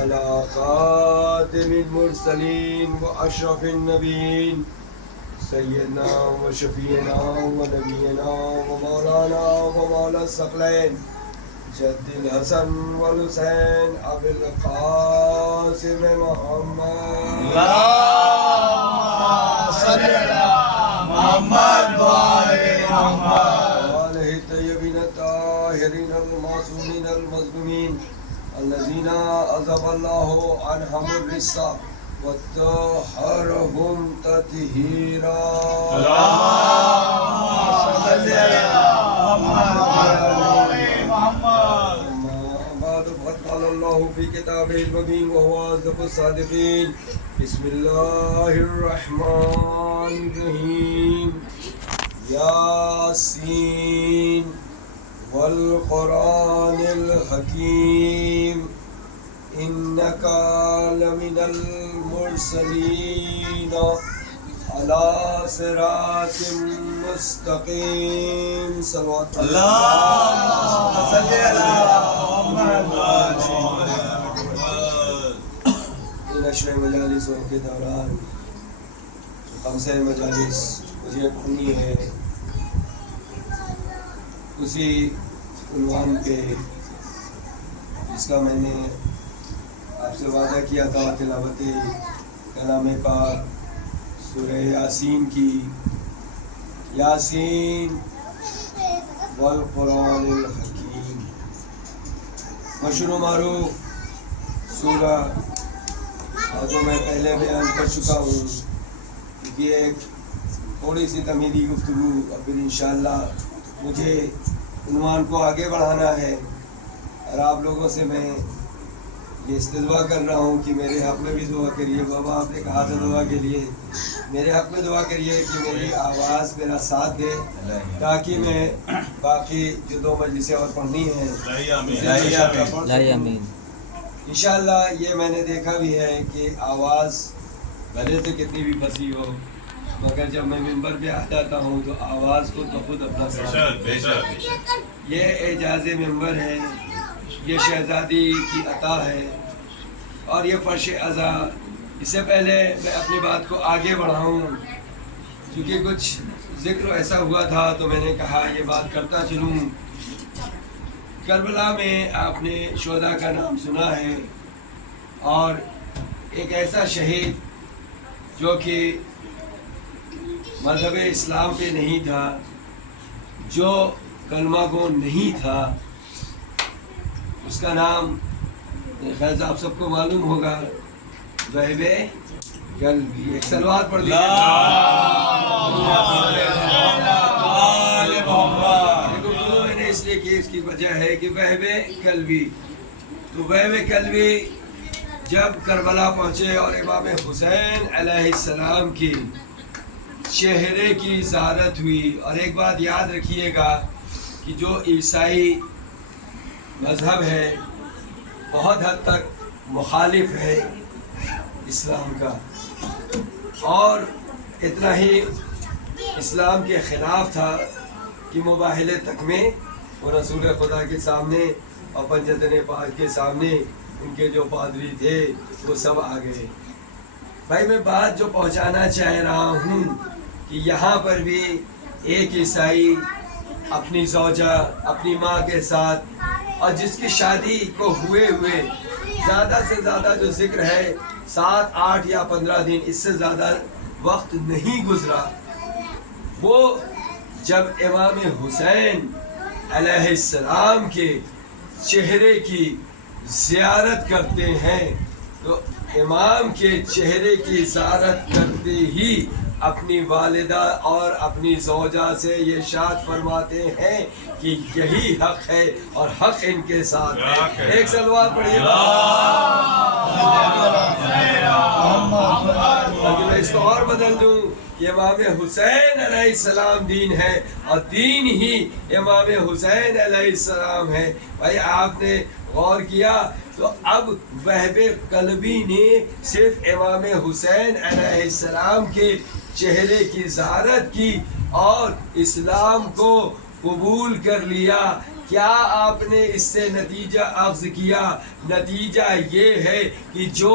على خاتم المرسلين وأشرف النبيين سيدنا وشفينا ونبينا ومولانا ومولى الثقلين جد الحسن والحسين أبي القاسم محمد اللهم صل على محمد وآل محمد وآله الطيبين الطاهرين المعصومين المظلومين الذين أذهب الله عنهم الرجس وطهرهم تطهيرا. اللهم صل على محمد وآل محمد. أما بعد فقد قال الله في كتابه المبين وهو أصدق الصادقين. بسم الله الرحمن الرحيم. ياسين والقرآن الحكيم إنك لمن المرسلين على صراط مستقيم. صلوات اللهم صل على محمد وآل محمد. نشر مجالسوں کے دوران خمسہ مجالس مجھے پڑھنی ہے اسی عنوان پہ جس کا میں نے آپ سے وعدہ کیا تھا، تلاوت کلام پاک سورہ یاسین کی. یاسین والقرآن الحکیم مشہور و معروف سورہ، اور جو میں پہلے بیان کر چکا ہوں، کیونکہ ایک تھوڑی سی تمہیدی گفتگو اور پھر انشاءاللہ مجھے عنوان کو آگے بڑھانا ہے. اور آپ لوگوں سے میں یہ استدعا کر رہا ہوں کہ میرے حق میں بھی دعا کریے. بابا آپ نے کہا تھا دعا کے لیے، میرے حق میں دعا کریے کہ میری آواز میرا ساتھ دے تاکہ میں باقی جو دو مجلسیں اور پڑھنی ہیں انشاءاللہ. یہ میں نے دیکھا بھی ہے کہ آواز بھلے سے کتنی بھی پھنسی ہو، مگر جب میں ممبر پہ آ جاتا ہوں تو آواز کو تو خود اپنا ساتھ. یہ اعجاز ممبر ہے، یہ شہزادی کی عطا ہے اور یہ فرش عزا. اس سے پہلے میں اپنی بات کو آگے بڑھاؤں کیونکہ کچھ ذکر ایسا ہوا تھا تو میں نے کہا یہ بات کرتا چلوں. کربلا میں آپ نے شہداء کا نام سنا ہے، اور ایک ایسا شہید جو کہ مذہب اسلام پہ نہیں تھا، جو کلمہ گو نہیں تھا، اس کا نام خیر آپ سب کو معلوم ہوگا، وہب قلبی. ایک صلوات پڑھ دیجیے. میں نے اس لیے کہ اس کی وجہ ہے کہ وہب قلبی. تو وہب قلبی جب کربلا پہنچے اور امام حسین علیہ السلام کی چہرے کی زیارت ہوئی. اور ایک بات یاد رکھیے گا کہ جو عیسائی مذہب ہے بہت حد تک مخالف ہے اسلام کا، اور اتنا ہی اسلام کے خلاف تھا کہ مباہلے تک میں وہ رسول خدا کے سامنے اور پنجتن پاک کے سامنے ان کے جو پادری تھے وہ سب آ گئے. بھائی میں بات جو پہنچانا چاہ رہا ہوں کہ یہاں پر بھی ایک عیسائی اپنی زوجہ اپنی ماں کے ساتھ، اور جس کی شادی کو ہوئے زیادہ سے زیادہ جو ذکر ہے 7, 8 یا 15 دن، اس سے زیادہ وقت نہیں گزرا، وہ جب امام حسین علیہ السلام کے چہرے کی زیارت کرتے ہیں تو امام کے چہرے کی زیارت کرتے ہی اپنی والدہ اور اپنی زوجہ سے یہ ارشاد فرماتے ہیں کہ یہی حق ہے اور حق ان کے ساتھ ہے. ایک صلوات پڑھیے. میں اس کو اور بدل دوں کہ امام حسین علیہ السلام دین ہے اور دین ہی امام حسین علیہ السلام ہے. بھائی آپ نے غور کیا تو اب وہب قلبی نے صرف امام حسین علیہ السلام کے چہرے کی زیارت کی اور اسلام کو قبول کر لیا کیا آپ نے اس سے نتیجہ اخذ کیا؟ نتیجہ یہ ہے کہ جو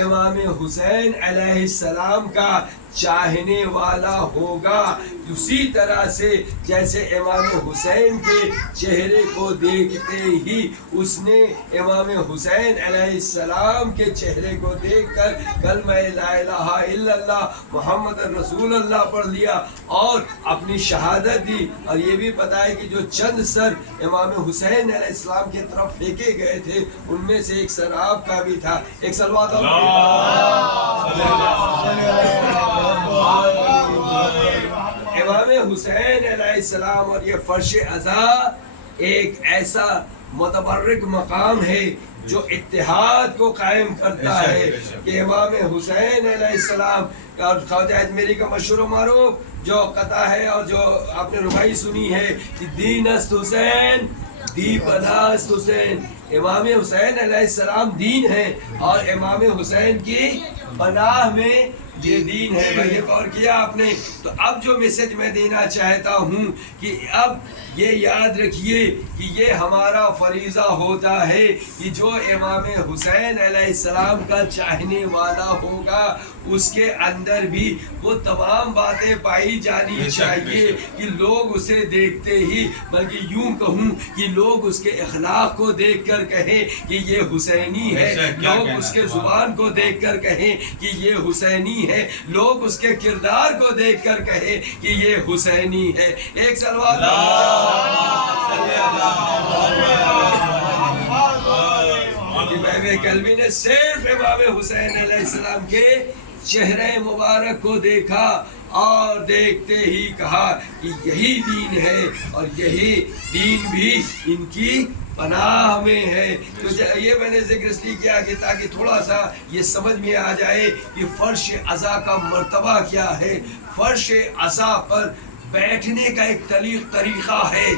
امام حسین علیہ السلام کا چاہنے والا ہوگا، اسی طرح سے جیسے امام حسین کے چہرے کو دیکھتے ہی اس نے امام حسین علیہ السلام کے چہرے کو دیکھ کر کلمہ لا الہ الا اللہ محمد رسول اللہ پڑھ لیا اور اپنی شہادت دی۔ اور یہ بھی پتا ہے کہ جو چند سر امام حسین علیہ السلام کی طرف پھینکے گئے تھے ان میں سے ایک سر آپ کا بھی تھا۔ ایک صلوات امام حسین علیہ السلام اور یہ فرش عزا ایک ایسا متبرک مقام ہے جو اتحاد کو قائم کرتا ہے کہ امام حسین علیہ السلام اور خواجہ اجمیری کا مشہور و معروف جو قطع ہے اور جو آپ نے ربائی سنی ہے کہ دین است حسین دی پناہ است حسین، امام حسین علیہ السلام دین ہے اور امام حسین کی پناہ میں یہ دین ہے۔ بھائی غور کیا آپ نے؟ تو اب جو میسج میں دینا چاہتا ہوں کہ اب یہ یاد رکھیے کہ یہ ہمارا فریضہ ہوتا ہے کہ جو امام حسین علیہ السلام کا چاہنے والا ہوگا اس کے اندر بھی وہ تمام باتیں پائی جانی چاہیے کہ لوگ اسے دیکھتے ہی، بلکہ یوں کہوں کہ لوگ اس کے اخلاق کو دیکھ کر کہیں کہ یہ حسینی ہے، لوگ اس کے زبان کو دیکھ کر کہیں کہ یہ حسینی ہے، لوگ اس کے کردار کو دیکھ کر کہیں کہ یہ حسینی ہے۔ ایک صلوات کہ بہو قلبی نے صرف امام حسین علیہ السلام کے چہرے مبارک کو دیکھا اور دیکھتے ہی کہا کہ یہی دین ہے اور یہی دین بھی ان کی پناہ میں ہے۔ تو یہ میں نے ذکر اس لیے کیا کہ تاکہ تھوڑا سا یہ سمجھ میں آ جائے کہ فرش عزا کا مرتبہ کیا ہے۔ فرش عزا پر بیٹھنے کا ایک طریقہ ہے،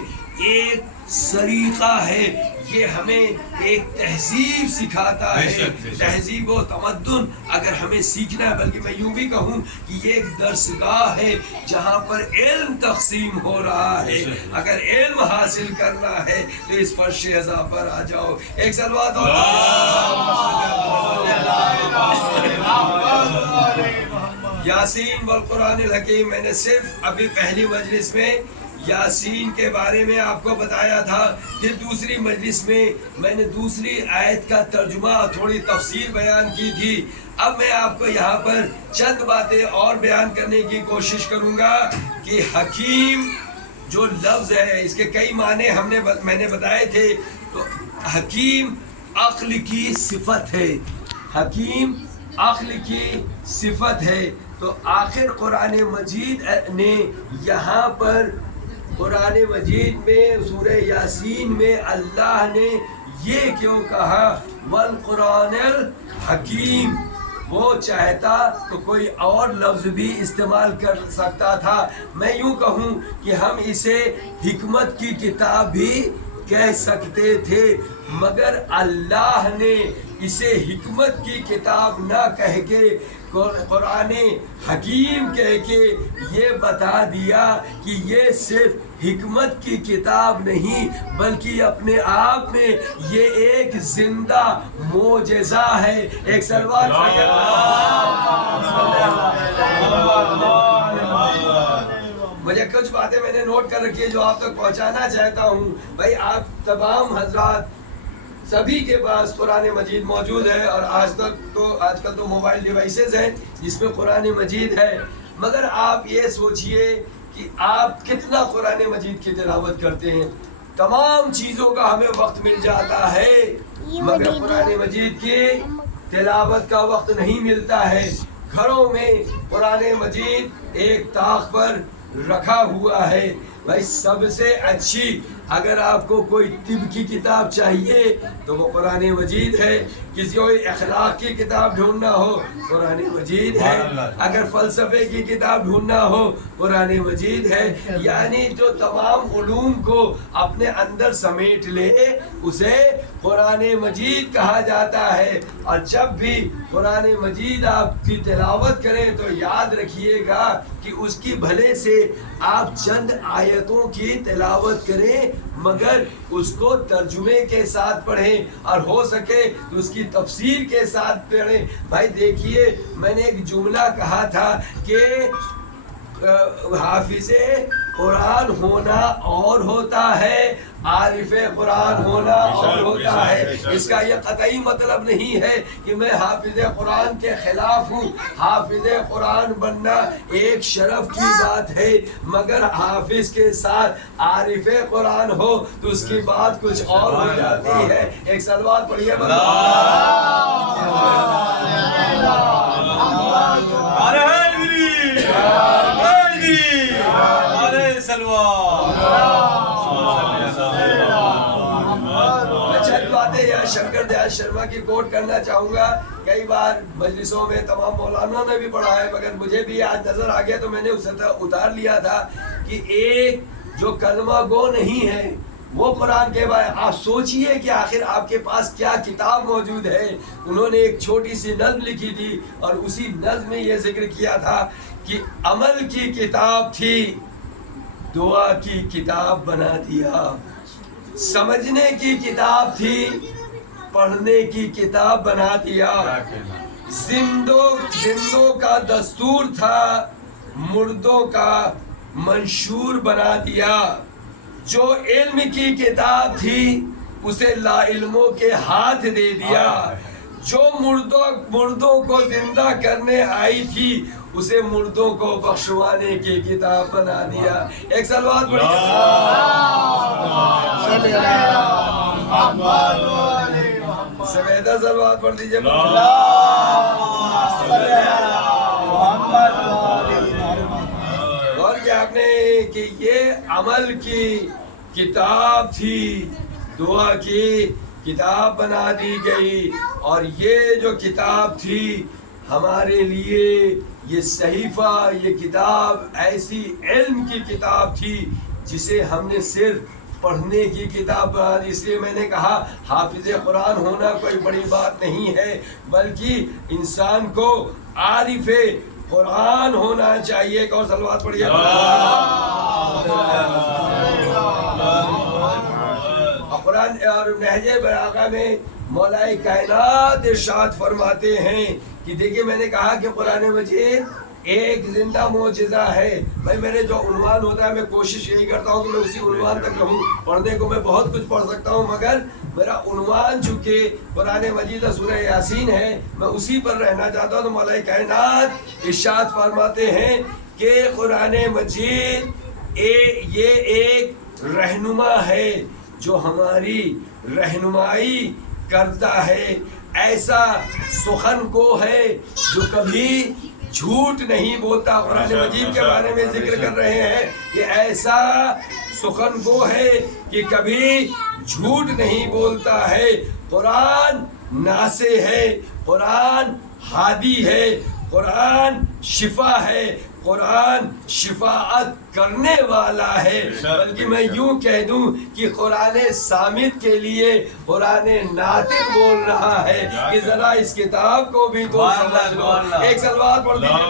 ایک سریقہ ہے، یہ ہمیں ایک تہذیب سکھاتا ہے، تہذیب و تمدن اگر ہمیں سیکھنا ہے، بلکہ میں یوں بھی کہوں کہ یہ ایک درسگاہ ہے جہاں پر علم تقسیم ہو رہا ہے۔ اگر علم حاصل کرنا ہے تو اس فرش عزا پر آ جاؤ۔ ایک صلوات یاسین والقرآن الحکیم۔ میں نے صرف ابھی پہلی مجلس میں یاسین کے بارے میں آپ کو بتایا تھا، پھر دوسری مجلس میں نے دوسری آیت کا ترجمہ تھوڑی تفسیر بیان کی تھی۔ اب میں آپ کو یہاں پر چند باتیں اور بیان کرنے کی کوشش کروں گا کہ حکیم جو لفظ ہے اس کے کئی معنی میں نے بتائے تھے۔ تو حکیم عقل کی صفت ہے، حکیم عقل کی صفت ہے۔ تو آخر قرآن مجید نے یہاں پر قرآن مجید میں سورہ یاسین میں اللہ نے یہ کیوں کہا والقرآن الحکیم؟ وہ چاہتا تو کوئی اور لفظ بھی استعمال کر سکتا تھا۔ میں یوں کہوں کہ ہم اسے حکمت کی کتاب بھی کہہ سکتے تھے، مگر اللہ نے اسے حکمت کی کتاب نہ کہہ کے قرآن حکیم کہہ کے یہ بتا دیا کہ یہ صرف حکمت کی کتاب نہیں بلکہ اپنے آپ میں یہ ایک زندہ معجزہ ہے۔ ایک صلوات مجھے کچھ باتیں میں نے نوٹ کر رکھی ہے جو آپ تک پہنچانا چاہتا ہوں۔ بھائی آپ تمام حضرات سبھی کے پاس قرآن مجید موجود ہے اور آج کل تو موبائل ڈیوائسز ہیں جس میں قرآن مجید ہے، مگر آپ یہ سوچئے کہ آپ کتنا قرآن مجید کی تلاوت کرتے ہیں۔ تمام چیزوں کا ہمیں وقت مل جاتا ہے مگر قرآن مجید کی تلاوت کا وقت نہیں ملتا ہے۔ گھروں میں قرآن مجید ایک طاق پر رکھا ہوا ہے۔ بھائی سب سے اچھی اگر آپ کو کوئی طب کی کتاب چاہیے تو وہ قرآن مجید ہے، کسی کو اخلاق کی کتاب ڈھونڈنا ہو قرآن مجید ہے، اگر فلسفے کی کتاب ڈھونڈنا ہو قرآن مجید ہے۔ یعنی جو تمام علوم کو اپنے اندر سمیٹ لے اسے قرآن مجید کہا جاتا ہے۔ اور جب بھی قرآن مجید آپ کی تلاوت کریں تو یاد رکھیے گا کہ اس کی بھلے سے آپ چند آیت آیتوں کی تلاوت کریں مگر اس کو ترجمے کے ساتھ پڑھیں اور ہو سکے تو اس کی تفسیر کے ساتھ پڑھیں. بھائی دیکھیے میں نے ایک جملہ کہا تھا کہ حافظ قرآن ہونا اور ہوتا ہے، عارف قرآن ہونا اور ہوتا ہے. اس کا یہ قطعی مطلب نہیں ہے کہ میں حافظ قرآن کے خلاف ہوں. حافظ قرآن بننا ایک شرف کی بات ہے مگر حافظ کے ساتھ عارف قرآن ہو تو اس کی بات کچھ اور ہو جاتی ہے. ایک صلوات پڑھیے شنکر دیال شرما کی کوٹ کرنا چاہوں گا. کئی بار مجلسوں میں تمام مولانا نے بھی پڑھا ہے مگر مجھے بھی آج نظر آ گیا تو میں نے اسے اتار لیا تھا کہ ایک جو کلمہ گو نہیں ہے وہ قرآن کے بارے آپ سوچئے کہ آخر آپ کے پاس کیا کتاب موجود ہے. انہوں نے ایک چھوٹی سی نظم لکھی تھی اور اسی نظم میں یہ ذکر کیا تھا کہ عمل کی کتاب تھی دعا کی کتاب بنا دیا، سمجھنے کی کتاب تھی پڑھنے کی کتاب بنا دیا، زندوں کا دستور تھا مردوں کا منشور بنا دیا، جو علم کی کتاب تھی اسے لا علموں کے ہاتھ دے دیا، جو مردوں کو زندہ کرنے آئی تھی اسے مردوں کو بخشوانے کی کتاب بنا دیا. ایک صلوات پڑھیے. سویدہ صلوات پڑھ دیجیے. اور کیا آپ نے کہ یہ عمل کی کتاب تھی دعا کی کتاب بنا دی گئی، اور یہ جو کتاب تھی ہمارے لیے یہ صحیفہ یہ کتاب ایسی علم کی کتاب تھی جسے ہم نے صرف پڑھنے کی کتاب بنا دی. اس لیے میں نے کہا حافظ قرآن ہونا کوئی بڑی بات نہیں ہے بلکہ انسان کو عارف قرآن ہونا چاہیے. ایک اور صلوات پڑھیے. قرآن اور نہج بلاغہ میں مولا کائنات ارشاد فرماتے ہیں کہ دیکھیے میں نے کہا کہ قرآن مجید ایک زندہ معجزہ ہے. بھائی میرے جو عنوان ہوتا ہے میں کوشش یہی کرتا ہوں کہ میں اسی عنوان تک رہوں. پڑھنے کو میں بہت کچھ پڑھ سکتا ہوں مگر میرا عنوان چونکہ قرآن مجید سورہ یاسین ہے میں اسی پر رہنا چاہتا ہوں. تو مولا کائنات ارشاد فرماتے ہیں کہ قرآن مجید یہ ایک رہنما ہے جو ہماری رہنمائی کرتا ہے، ایسا سخن گو ہے جو کبھی جھوٹ نہیں بولتا. قرآن مجید کے بارے میں ذکر کر رہے ہیں کہ ایسا سخن گو ہے کہ کبھی جھوٹ نہیں بولتا ہے. قرآن ناصح ہے، قرآن ہادی ہے، قرآن شفا ہے، قرآن شفاعت کرنے والا ہے. بلکہ میں یوں کہہ دوں کہ قرآن صامت کے لیے قرآن ناطق بول رہا ہے کہ ذرا اس کتاب کو بھی تو سمجھ لو. ایک صلوات پڑھ دیجیے.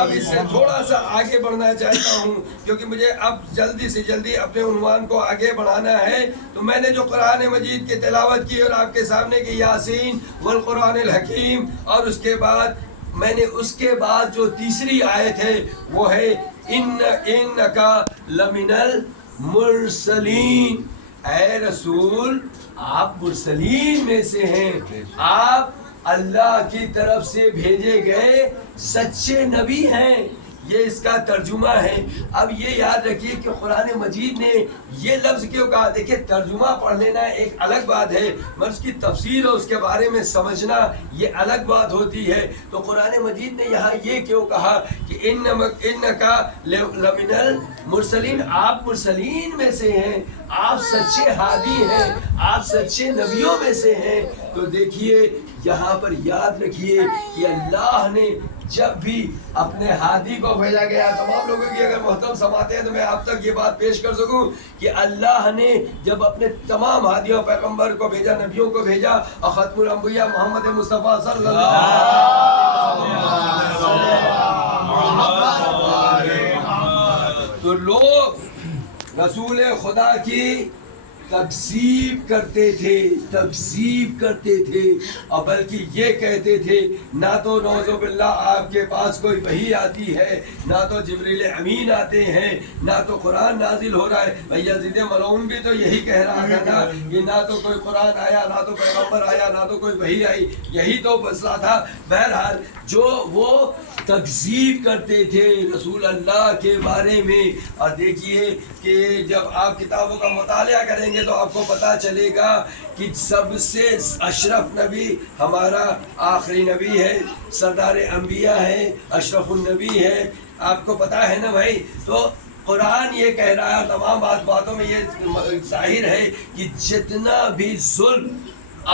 اب اس سے تھوڑا سا آگے بڑھنا چاہتا ہوں کیونکہ مجھے اب جلدی سے جلدی اپنے عنوان کو آگے بڑھانا ہے. تو میں نے جو قرآن مجید کی تلاوت کی اور آپ کے سامنے کی یاسین والقرآن الحکیم، اور اس کے بعد میں نے اس کے بعد جو تیسری آیت ہے وہ ہے انکا لمن المرسلین. اے رسول آپ مرسلین میں سے ہیں، آپ اللہ کی طرف سے بھیجے گئے سچے نبی ہیں. یہ اس کا ترجمہ ہے. اب یہ یاد رکھیے کہ قرآن مجید نے یہ لفظ کیوں کہا. دیکھیں ترجمہ پڑھ لینا ایک الگ بات ہے مگر اس کی تفسیر اور اس کے بارے میں سمجھنا یہ الگ بات ہوتی ہے. تو قرآن مجید نے یہاں یہ کیوں کہا کہ انکا لمن المرسلین، آپ مرسلین میں سے ہیں، آپ سچے ہادی ہیں، آپ سچے نبیوں میں سے ہیں. تو دیکھیے یہاں پر یاد رکھیے کہ اللہ نے جب بھی اپنے ہادی کو بھیجا گیا، تمام لوگوں کی اگر محترم سماتے ہیں تو میں آپ تک یہ بات پیش کر سکوں کہ اللہ نے جب اپنے تمام ہادیوں پیغمبر کو بھیجا، نبیوں کو بھیجا، اور ختم الانبیاء محمد مصطفیٰ صلی اللہ علیہ وسلم، تو لوگ رسول خدا کی تکذیب کرتے تھے اور بلکہ یہ کہتے تھے نہ تو نعوذ باللہ آپ کے پاس کوئی وحی آتی ہے، نہ تو جبریل امین آتے ہیں، نہ تو قرآن نازل ہو رہا ہے۔ بھئی یزید ملعون بھی تو یہی کہہ رہا تھا نا کہ نہ تو کوئی قرآن آیا، نہ تو پیغمبر آیا، نہ تو کوئی وحی آئی، یہی تو مسئلہ تھا۔ بہرحال جو وہ تکذیب کرتے تھے رسول اللہ کے بارے میں، اور دیکھیے کہ جب آپ کتابوں کا مطالعہ کریں گے تو آپ کو پتہ چلے گا کہ سب سے اشرف نبی ہمارا آخری نبی ہے، سردار انبیاء ہے، اشرف النبی ہے، آپ کو پتہ ہے نا بھائی۔ تو قرآن یہ کہہ رہا ہے، تمام باتوں میں یہ ظاہر ہے کہ جتنا بھی ظلم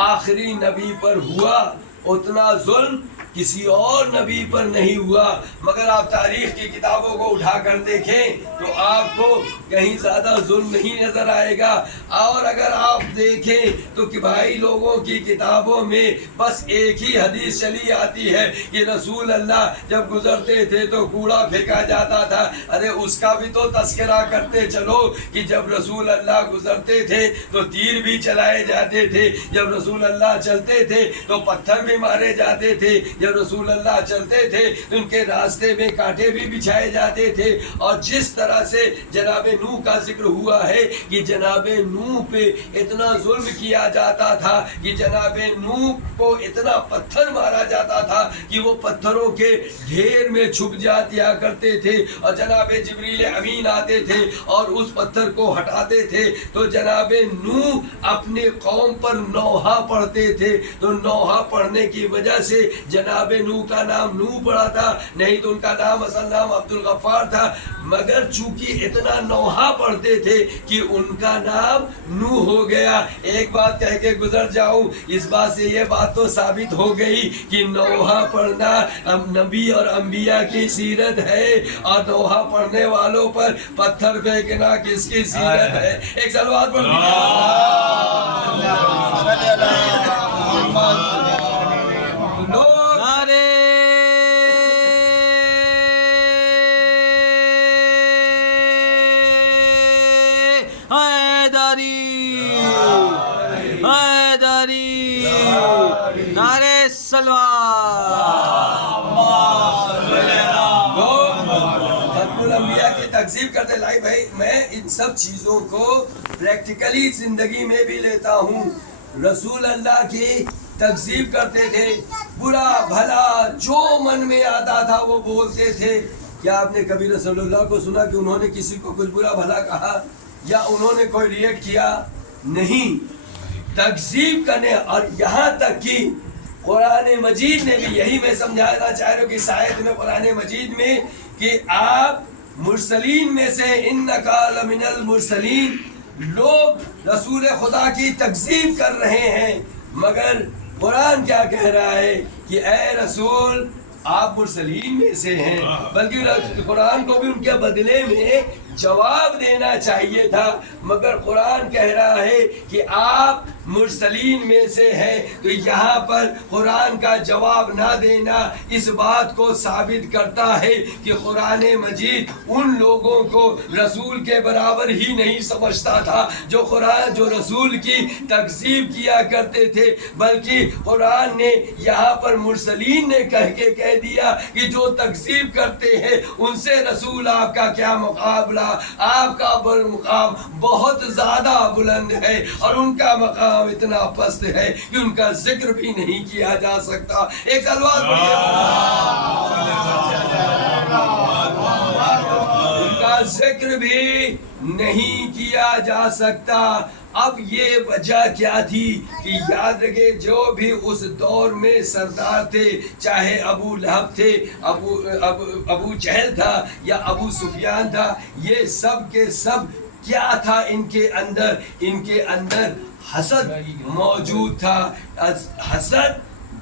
آخری نبی پر ہوا اتنا ظلم کسی اور نبی پر نہیں ہوا۔ مگر آپ تاریخ کی کتابوں کو اٹھا کر دیکھیں تو آپ کو کہیں زیادہ ظلم نہیں نظر آئے گا۔ اور اگر آپ دیکھیں تو کہ بھائی لوگوں کی کتابوں میں بس ایک ہی حدیث چلی آتی ہے کہ رسول اللہ جب گزرتے تھے تو کوڑا پھینکا جاتا تھا۔ ارے اس کا بھی تو تذکرہ کرتے چلو کہ جب رسول اللہ گزرتے تھے تو تیر بھی چلائے جاتے تھے، جب رسول اللہ چلتے تھے تو پتھر بھی مارے جاتے تھے، جب رسول اللہ چلتے تھے ان کے راستے میں کانٹے بھی بچھائے جاتے تھے۔ اور جس طرح سے جناب نوح کا ذکر ہوا ہے کہ جناب نوح پہ اتنا ظلم کیا جاتا تھا کہ جناب نوح کو اتنا پتھر مارا جاتا تھا کہ وہ پتھروں کے ڈھیر میں چھپ جایا کرتے تھے، اور جناب جبریل امین آتے تھے اور اس پتھر کو ہٹاتے تھے۔ تو جناب نوح اپنے قوم پر نوحہ پڑھتے تھے، تو نوحہ پڑھنے کی وجہ سے جناب نوح کا نام نوح پڑا تھا، نہیں تو ان کا نام اصل نام عبد الغفار تھا۔ مگر چونکہ اتنا نوحہ پڑھتے تھے کہ ان کا نام نوح ہو گیا۔ ایک بات کہہ کے گزر جاؤں، اس بات سے یہ بات تو ثابت ہو گئی کہ نوحہ پڑھنا نبی اور انبیاء کی سیرت ہے، اور نوحہ پڑھنے والوں پر پتھر پھینکنا کس کی سیرت ہے؟ ایک سلوات پڑھ نعرے سلوات۔ ختم الانبیاء کی تکذیب کرتے لائی بھائی، میں ان سب چیزوں کو پریکٹیکلی زندگی میں بھی لیتا ہوں۔ رسول اللہ کی تکذیب کرتے تھے، برا بھلا جو من میں آتا تھا وہ بولتے تھے۔ کیا آپ نے کبھی رسول اللہ کو سنا کہ انہوں نے کسی کو کچھ برا بھلا کہا یا انہوں نے کوئی ریئیکٹ کیا؟ نہیں، تکذیب کرنے۔ اور یہاں تک کہ قرآن مجید نے بھی یہی میں سمجھانا چاہ رہا ہوں کہ اس آیت میں قرآن مجید میں کہ آپ مرسلین میں سے انکا لمن المرسلین، لوگ رسول خدا کی تکذیب کر رہے ہیں، مگر قرآن کیا کہہ رہا ہے کہ اے رسول آپ مرسلین میں سے ہیں۔ بلکہ قرآن کو بھی ان کے بدلے میں جواب دینا چاہیے تھا، مگر قرآن کہہ رہا ہے کہ آپ مرسلین میں سے ہیں۔ تو یہاں پر قرآن کا جواب نہ دینا اس بات کو ثابت کرتا ہے کہ قرآن مجید ان لوگوں کو رسول کے برابر ہی نہیں سمجھتا تھا جو رسول کی تکذیب کیا کرتے تھے، بلکہ قرآن نے یہاں پر مرسلین نے کہہ دیا کہ جو تکذیب کرتے ہیں ان سے رسول آپ کا کیا مقابلہ، آپ کا مقام بہت زیادہ بلند ہے اور ان کا مقام اتنا پست ہے کہ ان کا ذکر بھی نہیں کیا جا سکتا۔ ایک سلوات پڑھیے، ان کا ذکر بھی نہیں کیا جا سکتا۔ اب یہ وجہ کیا تھی کہ یاد رکھے جو بھی اس دور میں سردار تھے، چاہے ابو لہب تھے، ابو جہل تھا یا ابو سفیان تھا، یہ سب کے سب کیا تھا ان کے اندر حسد موجود تھا۔ حسد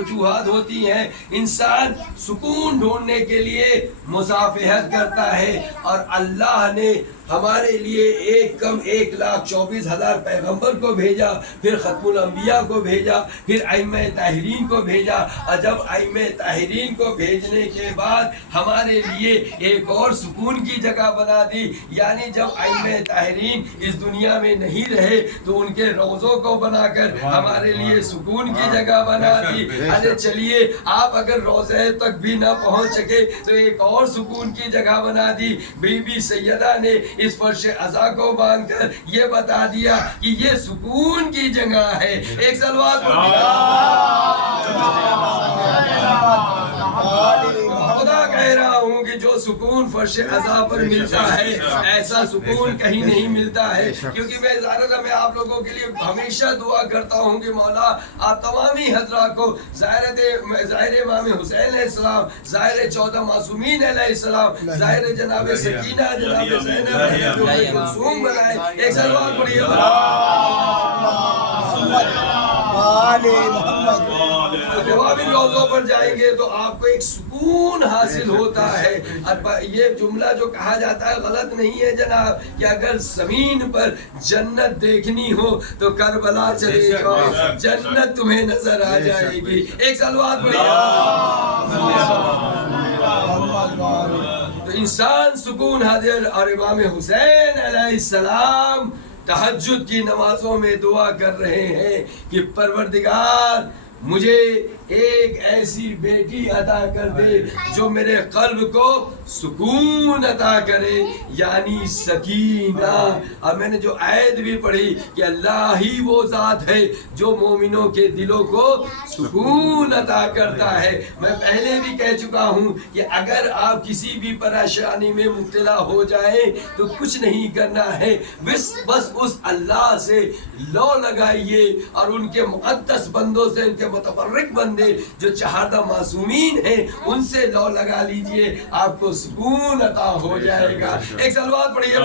وجوہات ہوتی ہیں. انسان سکون ڈھونڈنے کے لیے مصافحت کرتا ہے اور اللہ نے ہمارے لیے 1,24,000 پیغمبر کو بھیجا, پھر ختم الانبیاء کو بھیجا, پھر ائمہ طاہرین کو بھیجا. اور جب ائمہ طاہرین کو بھیجنے کے بعد ہمارے لیے ایک اور سکون کی جگہ بنا دی. یعنی جب ائمہ طاہرین اس دنیا میں نہیں رہے تو ان کے روضوں کو بنا کر ہمارے لیے سکون کی جگہ بنا دی. ارے چلیے آپ اگر روضے تک بھی نہ پہنچ سکے تو ایک اور سکون کی جگہ بنا دی. بی بی سیدہ نے اس فرش عزا کو باندھ کر یہ بتا دیا کہ یہ سکون کی جگہ ہے. ایک صلوات خدا کہہ رہا ہوں کہ جو سکون فرش عزا پر ملتا ہے ایسا سکون کہیں نہیں ملتا ہے. کیونکہ میں ظاہر میں آپ لوگوں کے لیے ہمیشہ دعا کرتا ہوں کہ مولا آپ تمامی حضرات کو ظاہر امام حسین علیہ السلام, ظاہر 14 معصومین علیہ السلام, ظاہر جناب سکینہ, جناب زینب معصوم بنائے. ایک صلوات پڑھیے. جب آپ ان روضوں پر جائیں گے تو آپ کو ایک سکون حاصل ہوتا ہے. یہ جملہ جو کہا جاتا ہے غلط نہیں ہے جناب کہ اگر زمین پر جنت دیکھنی ہو تو کربلا چلے جاؤ, جنت تمہیں نظر آ جائے گی. ایک صلوات پڑھیے. تو انسان سکون حاضر. اور امام حسین علیہ السلام تہجد کی نمازوں میں دعا کر رہے ہیں کہ پروردگار مجھے ایک ایسی بیٹی عطا کر دے جو میرے قلب کو سکون عطا کرے, یعنی سکینہ. اور میں نے جو آیت بھی پڑھی کہ اللہ ہی وہ ذات ہے جو مومنوں کے دلوں کو سکون عطا کرتا ہے. میں پہلے بھی کہہ چکا ہوں کہ اگر آپ کسی بھی پریشانی میں مبتلا ہو جائیں تو کچھ نہیں کرنا ہے, بس اس اللہ سے لو لگائیے اور ان کے مقدس بندوں سے, ان کے متبرک بندے جو 14 معصومین ہیں ان سے لو لگا لیجئے, آپ کو سکون عطا ہو جائے گا. ایک صلوات پڑھیے.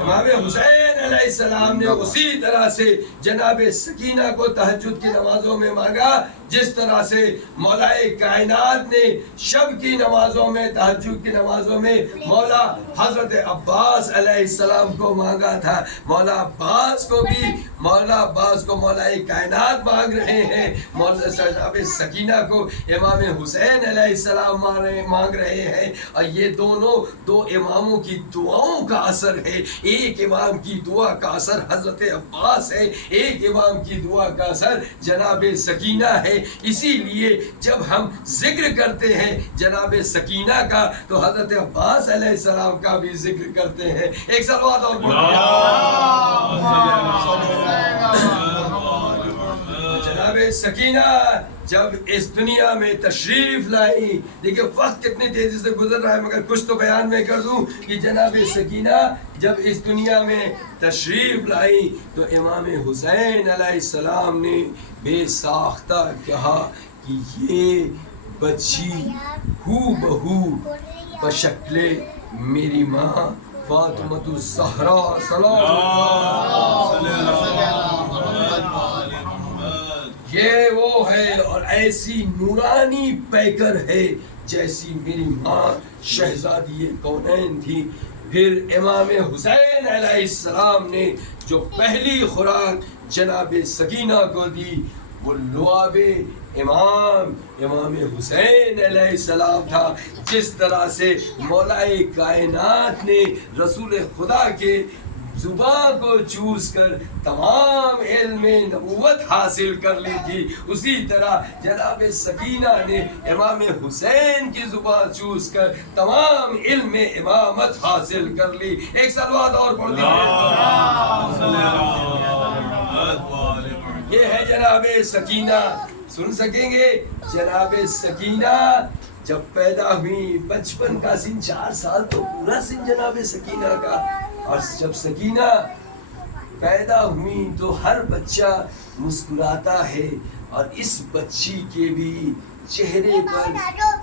امام حسین علیہ السلام نے اسی طرح سے جناب سکینہ کو تہجد کی نمازوں میں مانگا جس طرح سے مولا کائنات نے شب کی نمازوں میں, تہجد کی نمازوں میں مولا حضرت عباس علیہ السلام کو مانگا تھا. مولا عباس کو مولا کائنات مانگ رہے ہیں, مولا جناب سکینہ کو امام حسین علیہ السلام مانگ رہے ہیں. اور یہ دونوں دو اماموں کی دعاؤں کا اثر ہے. ایک امام کی دعا کا اثر حضرت عباس ہے, ایک امام کی دعا کا اثر جناب سکینہ ہے. اسی لیے جب ہم ذکر کرتے ہیں جناب سکینہ کا تو حضرت عباس علیہ السلام کا بھی ذکر کرتے ہیں. ایک صلوات اور جناب سکینہ جب اس دنیا میں تشریف لائی, دیکھیں وقت کتنی تیزی سے گزر رہا ہے مگر کچھ تو بیان میں کر دوں کہ جناب سکینہ جب اس دنیا میں تشریف لائی تو امام حسین علیہ السلام نے بے ساختہ کہا کہ یہ بچی ہو بہو بشکل میری ماں فاطمۃ الزہرا سلام یہ وہ ہے اور ایسی نورانی پیکر ہے جیسی میری ماں شہزادی کونین تھی. پھر امام حسین علیہ السلام نے جو پہلی خوراک جناب سکینہ کو دی وہ لعاب امام حسین علیہ السلام تھا. جس طرح سے مولا کائنات نے رسول خدا کے زبان کو چوس کر تمام علم نبوت حاصل کر لی تھی, اسی طرح جناب سکینہ نے امام حسین کی زبان چوس کر تمام علم امامت حاصل کر لی. ایک صلوات اور پڑھ دیجیے. یہ ہے جناب سکینہ. سن سکیں گے جناب سکینہ جب پیدا ہوئی, بچپن کا سن 4 سال تو پورا سن جناب سکینہ کا, اور جب سکینہ پیدا ہوئی تو ہر بچہ مسکراتا ہے اور اس بچی کے بھی چہرے پر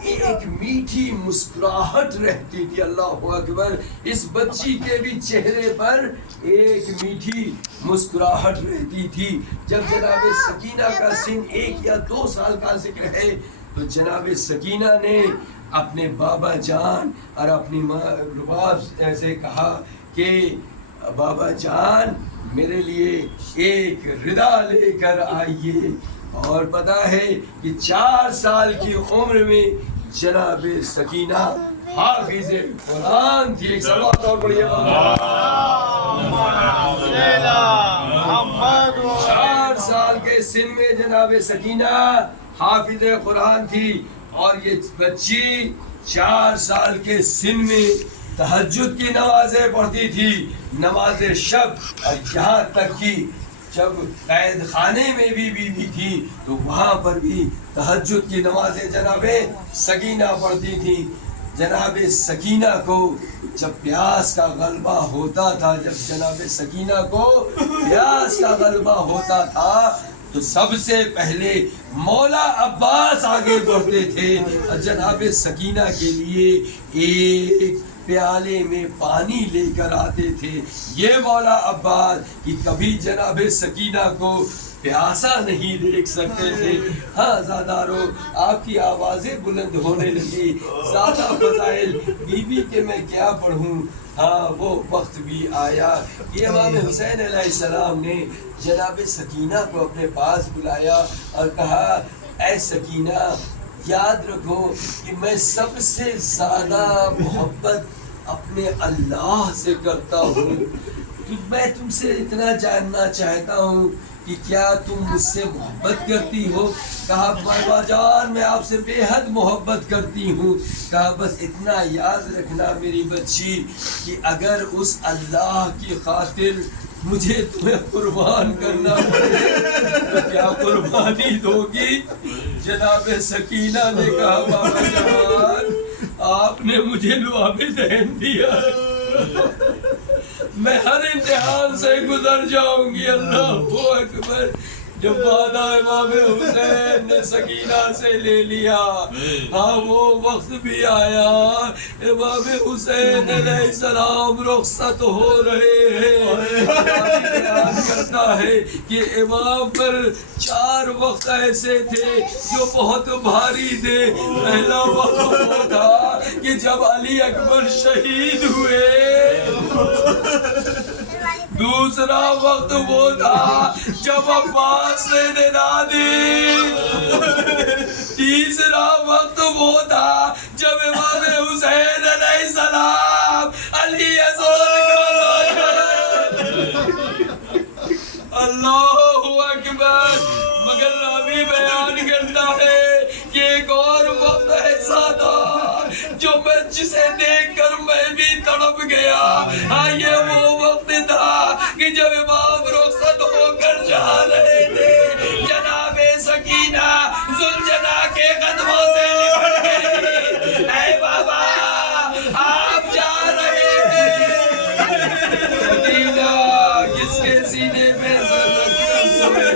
ایک میٹھی مسکراہٹ رہتی تھی. اللہ اکبر. اس بچی کے بھی چہرے پر ایک میٹھی مسکراہٹ رہتی تھی. جب جناب سکینہ کا سن 1 یا 2 سال کا ذکر ہے تو جناب سکینہ نے اپنے بابا جان اور اپنی ماں رباب سے کہا کہ بابا جان میرے لیے ایک ردا لے کر آئیے. اور پتا ہے کہ 4 سال کی عمر میں جناب سکینہ حافظ قرآن تھی. ایک صلوات اور پڑھیے. 4 سال کے سن میں جناب سکینہ حافظ قرآن تھی. اور یہ بچی 4 سال کے سن میں تہجد کی نمازیں پڑھتی تھی, نماز شب. اور یہاں تک کہ جب قید خانے میں بھی تھی تو وہاں پر بھی تہجد کی نمازیں جناب سکینہ پڑھتی تھی. جناب سکینہ کو جب پیاس کا غلبہ ہوتا تھا, جب جناب سکینہ کو پیاس کا غلبہ ہوتا تھا تو سب سے پہلے مولا عباس آگے بڑھتے تھے اور جناب سکینہ کے لیے ایک پیالے میں پانی لے کر آتے تھے. یہ مولا عباس کہ کبھی جناب سکینہ کو پیاسا نہیں دیکھ سکتے تھے. ہاں زادارو آپ کی آوازیں بلند ہونے لگی. زیادہ فضائل بی بی کے میں کیا پڑھوں. ہاں وہ وقت بھی آیا کہ امام حسین علیہ السلام نے جناب سکینہ کو اپنے پاس بلایا اور کہا اے سکینہ یاد رکھو کہ میں سب سے زیادہ محبت اپنے اللہ سے کرتا ہوں. میں تم سے اتنا جاننا چاہتا ہوں کہ کیا تم مجھ سے محبت کرتی ہو. کہا بابا جان میں آپ سے بے حد محبت کرتی ہوں. کہا بس اتنا یاد رکھنا میری بچی کہ اگر اس اللہ کی خاطر مجھے تمہیں قربان کرنا پڑے تو کیا قربانی دو گی. جناب سکینہ نے کہا بابا جان آپ نے مجھے لعاب ذہن دیا, میں ہر امتحان سے گزر جاؤں گی. اللہ اکبر. جب وعدہ امام حسین نے سکینہ سے لے لیا, ہاں وہ وقت بھی آیا. امام حسین علیہ السلام رخصت ہو رہے ہیں. بیان کرتا ہے کہ امام پر 4 وقت ایسے تھے جو بہت بھاری تھے. پہلا وقت وہ تھا کہ جب علی اکبر شہید ہوئے. دوسرا وقت وہ تھا جب عباس نے ندا دی. تیسرا وقت وہ تھا جب امام حسین علیہ السلام علی اللہ اکبر. مگر راوی بیان کرتا ہے کہ ایک اور وقت ایسا تھا جو میں جسے دیکھ کر میں بھی تڑپ گیا. ہاں یہ وہ وقت تھا کہ جب امام رخصت ہو کر جا رہے تھے, جناب سکینہ ذوالجنا کے قدموں سے لپٹ گئی. اے بابا آپ جا رہے ہیں. سکینہ کس کے سینے میں سر رکھ کر سوئے.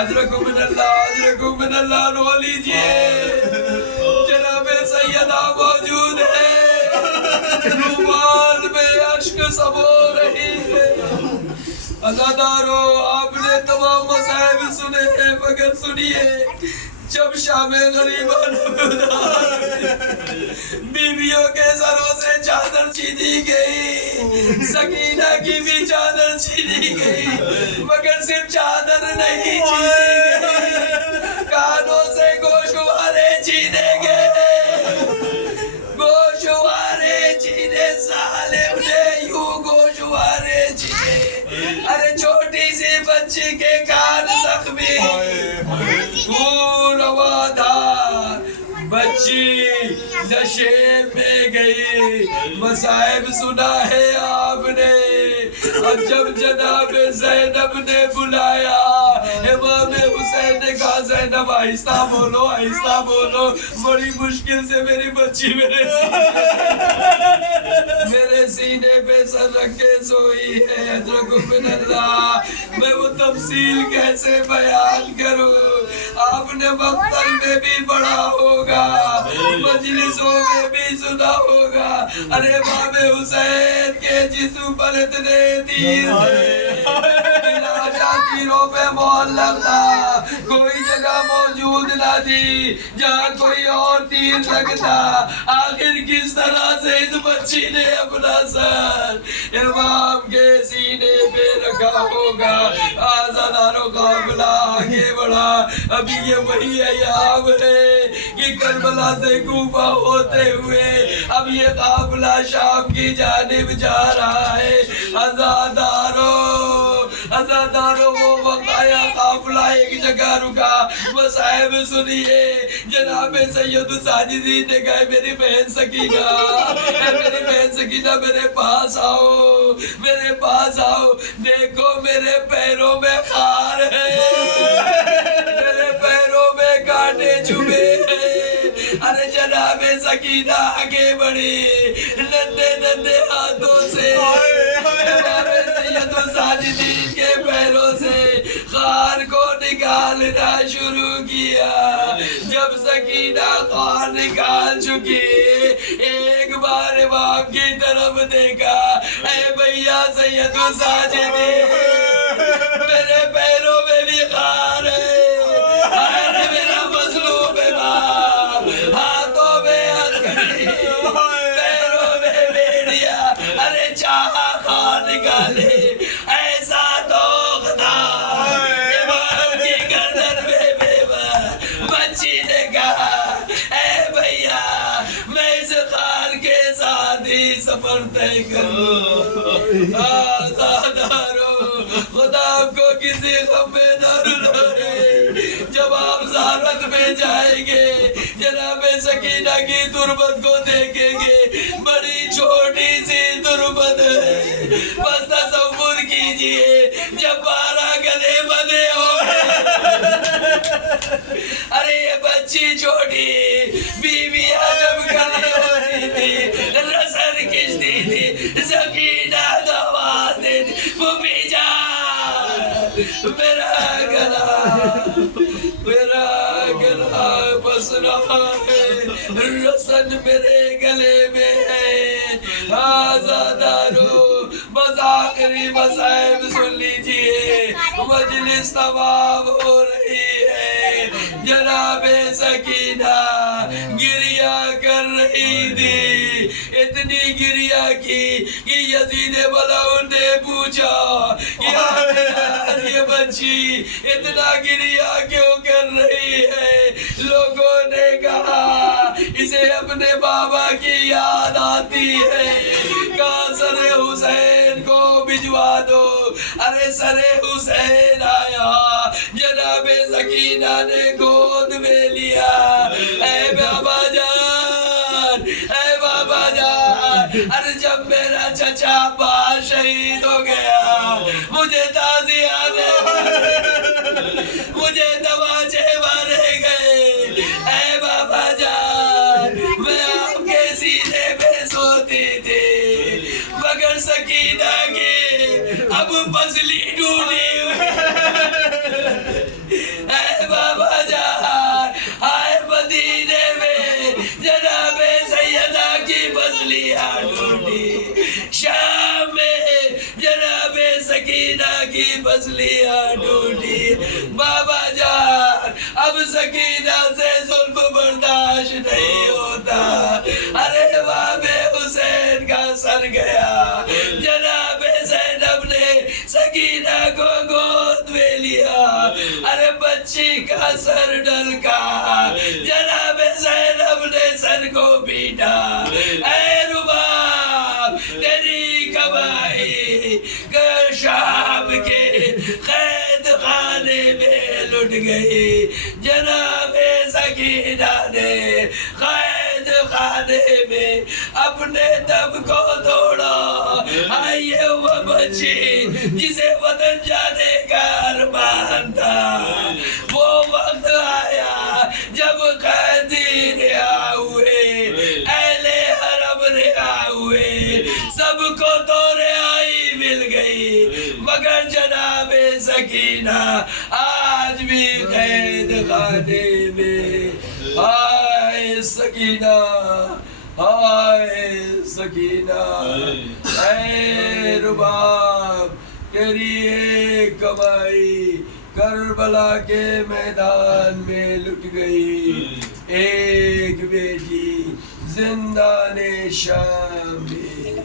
اجرکم من اللہ, اجرکم من اللہ. رو لیجئے جناب سیدہ موجود ہے, رومال میں اشک سبو رہی ہے. عزادارو آپ نے تمام مصائب سنے ہیں مگر سنیے جب شام غریبانہ بیویوں کے سروں سے چادر چھینی گئی, سکینہ کی بھی چادر چھینی گئی. مگر صرف چادر نہیں چھینی گئی, کانوں سے گوشوارے چھینے گئے. گوشوارے چھینے ظالم نے یوں گوشوارے چھینے. ارے چھوٹی سی بچی کے کان زخمی, خون روادار بچی نشے میں گئی. مصائب سنا ہے آپ نے. اور جب جناب زینب نے بلایا, امام حسین نے کہا زینب آہستہ بولو, آہستہ بولو, بڑی مشکل سے میری بچی میرے سینے پہ سر رکھ کے سوئی ہے. اجرکم من اللہ. میں وہ تفصیل کیسے بیان کروں. آپ نے مقتل میں بھی پڑھا ہوگا، مجلسوں میں بھی سنا ہوگا، ارے امام حسین کے جسم پر اتنے تیر تیروں پہ معلق تھا، کوئی جگہ موجود نہ تھی جہاں کوئی اور تیر لگتا۔ آخر کس طرح سے اس بچی نے اپنا سر امام کے سینے پہ رکھا ہوگا۔ آزاداروں قافلہ آگے بڑھا، ابھی یہ وہی ایام ہے کہ کربلا سے کوفہ ہوتے ہوئے اب یہ قافلہ شام کی جانب جا رہا ہے۔ عزاداروں وہ وقت آیا، قافلہ ایک جگہ رکا، مصائب سنیے۔ جناب سید الساجدین نے کہا میری بہن سکینہ میرے پاس آؤ، میرے پاس آؤ، دیکھو میرے پیروں میں خار ہے، میرے پیروں میں کانٹے چبھے ہیں۔ ارے جناب سکینہ آگے بڑھی، ننھے ننھے ہاتھوں سے جناب سید الساجدین کے پیروں سے خار کو نکالنا شروع کیا۔ جب سکینہ خار نکال چکی، ایک بار امام کی طرف دیکھا، اے بھیا سید الساجدین میرے پیروں میں بھی خار ہے، ارے میرا مظلوم امام، ہاتھوں میں ہتھکڑی، پیروں میں بیڑیا، ارے چاہا خار نکالے ایسا دوغ تھا۔ امام کی گردن میں بیوہ بچی نے کہا اے بھیا میں اس خار کے ساتھ ہی سفر طے کروں۔ آزاداروں خدا آپ کو کسی غم میں نہ رلائے۔ جب آپ زیارت میں جائیں گے جناب سکینہ کی تربت کو دیکھیں گے، بڑی چھوٹی سی تربت ہے، بس تصور کیجئے جب 12 گلے بندے ہوں ارے یہ بچی چھوٹی بیویاں جب گلے ہوتی تھی، رسن کشتی تھی، سکینہ دعوات دیتی، وہ بھی جان میرا گلا بس رہا ہے، رسن میرے گلے میں ہے۔ آزاداروں بس آخری مصائب سن لیجئے، مجلس تمام ہو رہی ہے۔ جناب سکینہ گریہ کر رہی تھی، اتنی گریہ کی کہ یزید ملعون نے پوچھا کہ یہ بچی اتنا گریہ کیوں کر رہی ہے؟ لوگوں نے کہا اسے اپنے بابا کی یاد آتی ہے، کہا سر حسین کو بھجوا دو۔ ارے سر حسین آیا، جناب سکینہ نے گود میں لیا، اے بابا جان، اے بابا جان۔ ارے جب میرا چچا باپ شہید ہو گیا، مجھے تعزیت مجھے تماچے مارے گئے، اے بابا جان میں آپ کے سینے پہ سوتی تھی، مگر سکینہ کی اب پسلی ڈھونڈی ہوئی، اے بابا جان آئے مدینے میں جناب سیدہ کی پسلیاں ڈھونڈی، شام میں جناب سکینہ کی پسلیاں ڈھونڈی۔ بابا جان اب سکینہ سے ظلم برداشت نہیں ہوتا، ارے امام حسین کا سر گیا۔ جناب زینب نے سکینہ کو گود میں لیا، ارے بچی کا سر ڈھلکا، جناب زینب نے سر کو پیٹا، اے رباب تیری کمائی شام کے قید خانے میں لٹ گئی۔ جناب سکینہ نے قید خانے میں اپنے دم کو توڑا۔ آئیے وہ بچی جسے وطن جانے کا ارمان تھا، وہ وقت آیا جب قیدی رہا ہوئے، اہل حرم رہا ہوئے، سب کو تو رہائی مل گئی، مگر جناب سکینہ آج بھی قید خانے میں ہائے سکینہ ہائے سکینہ اے رباب تیری ایک کمائی کربلا کے میدان میں لٹ گئی ایک بیٹی زندان شام میں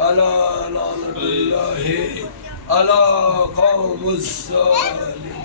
علی لعنت اللہ علی قوم الظالمین